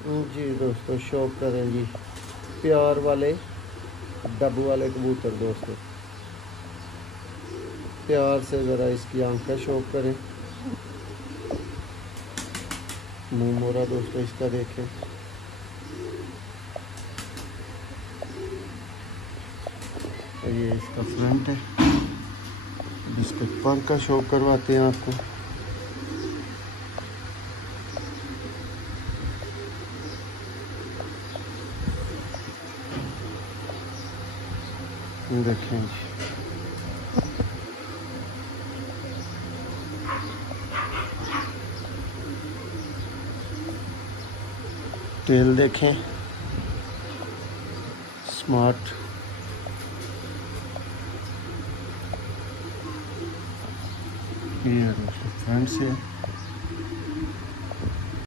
जी दोस्तों, शौक करें जी प्यार वाले डब्बू वाले कबूतर दोस्तों। प्यार से ज़रा इसकी आंखें शौक करें। मुंह मोरा दोस्तों इसका देखें। और ये इसका फ्रंट है। इसके पर का शौक करवाते हैं आपको। देखें जी, टेल देखें, स्मार्ट। ये फ्रंट से